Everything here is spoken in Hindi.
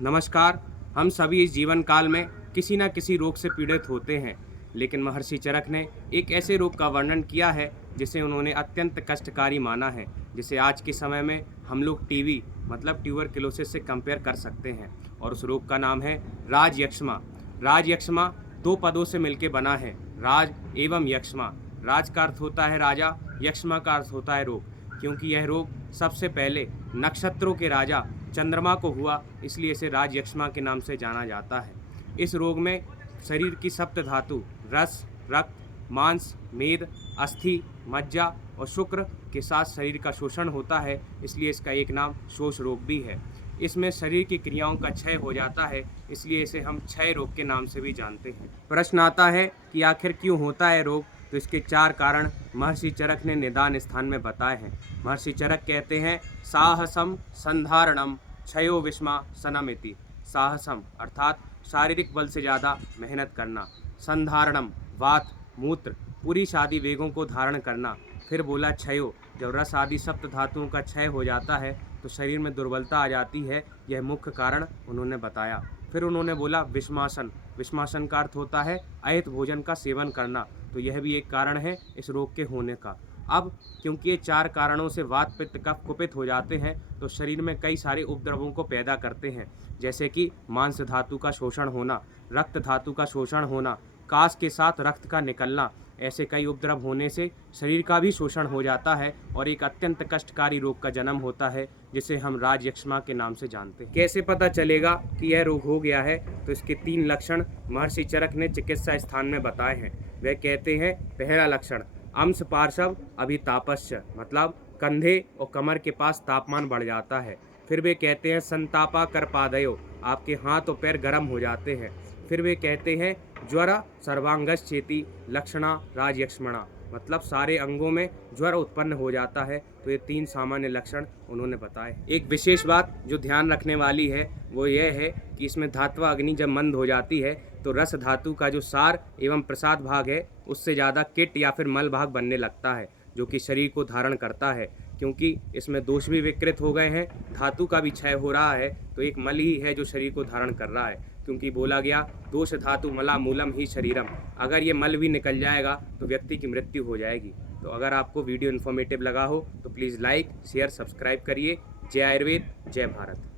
नमस्कार। हम सभी इस जीवन काल में किसी न किसी रोग से पीड़ित होते हैं, लेकिन महर्षि चरक ने एक ऐसे रोग का वर्णन किया है जिसे उन्होंने अत्यंत कष्टकारी माना है, जिसे आज के समय में हम लोग टीबी मतलब ट्यूबरक्लोसिस से कंपेयर कर सकते हैं। और उस रोग का नाम है राजयक्ष्मा। राजयक्ष्मा दो पदों से मिलकर बना है, राज एवं यक्ष्मा। राज का अर्थ होता है राजा, यक्ष्मा का अर्थ होता है रोग। क्योंकि यह रोग सबसे पहले नक्षत्रों के राजा चंद्रमा को हुआ, इसलिए इसे राजयक्ष्मा के नाम से जाना जाता है। इस रोग में शरीर की सप्त धातु रस, रक्त, मांस, मेद, अस्थि, मज्जा और शुक्र के साथ शरीर का शोषण होता है, इसलिए इसका एक नाम शोष रोग भी है। इसमें शरीर की क्रियाओं का क्षय हो जाता है, इसलिए इसे हम क्षय रोग के नाम से भी जानते हैं। प्रश्न आता है कि आखिर क्यों होता है रोग, तो इसके 4 कारण महर्षि चरक ने निदान स्थान में बताए हैं। महर्षि चरक कहते हैं साहसम संधारणम क्षयो विस्मा सनमिति। साहसम अर्थात शारीरिक बल से ज़्यादा मेहनत करना, संधारणम वात मूत्र पूरी शादी वेगों को धारण करना। फिर बोला क्षयो, जब रस आदि सप्त धातुओं का क्षय हो जाता है तो शरीर में दुर्बलता आ जाती है, यह मुख्य कारण उन्होंने बताया। फिर उन्होंने बोला विषमासन। विषमासन का अर्थ होता है अहित भोजन का सेवन करना, तो यह भी एक कारण है इस रोग के होने का। अब क्योंकि ये 4 कारणों से वात पित्त कफ कुपित हो जाते हैं, तो शरीर में कई सारे उपद्रवों को पैदा करते हैं, जैसे कि मांस धातु का शोषण होना, रक्त धातु का शोषण होना, कास के साथ रक्त का निकलना। ऐसे कई उपद्रव होने से शरीर का भी शोषण हो जाता है और एक अत्यंत कष्टकारी रोग का जन्म होता है, जिसे हम राजयक्ष्मा के नाम से जानते हैं। कैसे पता चलेगा कि यह रोग हो गया है, तो इसके 3 लक्षण महर्षि चरक ने चिकित्सा स्थान में बताए हैं। वह कहते हैं पहला लक्षण अंश पार्श्व अभितापस्य, मतलब कंधे और कमर के पास तापमान बढ़ जाता है। फिर वे कहते हैं संतापा कर पादयो, आपके हाथ और पैर गर्म हो जाते हैं। फिर वे कहते हैं ज्वर सर्वांगश्चेति लक्षणा राजयक्ष्मणा, मतलब सारे अंगों में ज्वर उत्पन्न हो जाता है। तो ये 3 सामान्य लक्षण उन्होंने बताए। एक विशेष बात जो ध्यान रखने वाली है वो यह है कि इसमें धात्वा अग्नि जब मंद हो जाती है तो रस धातु का जो सार एवं प्रसाद भाग है उससे ज़्यादा किट या फिर मल भाग बनने लगता है, जो कि शरीर को धारण करता है। क्योंकि इसमें दोष भी विकृत हो गए हैं, धातु का भी क्षय हो रहा है, तो एक मल ही है जो शरीर को धारण कर रहा है। क्योंकि बोला गया दोष धातु मला मूलम ही शरीरम, अगर ये मल भी निकल जाएगा तो व्यक्ति की मृत्यु हो जाएगी। तो अगर आपको वीडियो इन्फॉर्मेटिव लगा हो तो प्लीज़ लाइक शेयर सब्सक्राइब करिए। जय आयुर्वेद, जय भारत।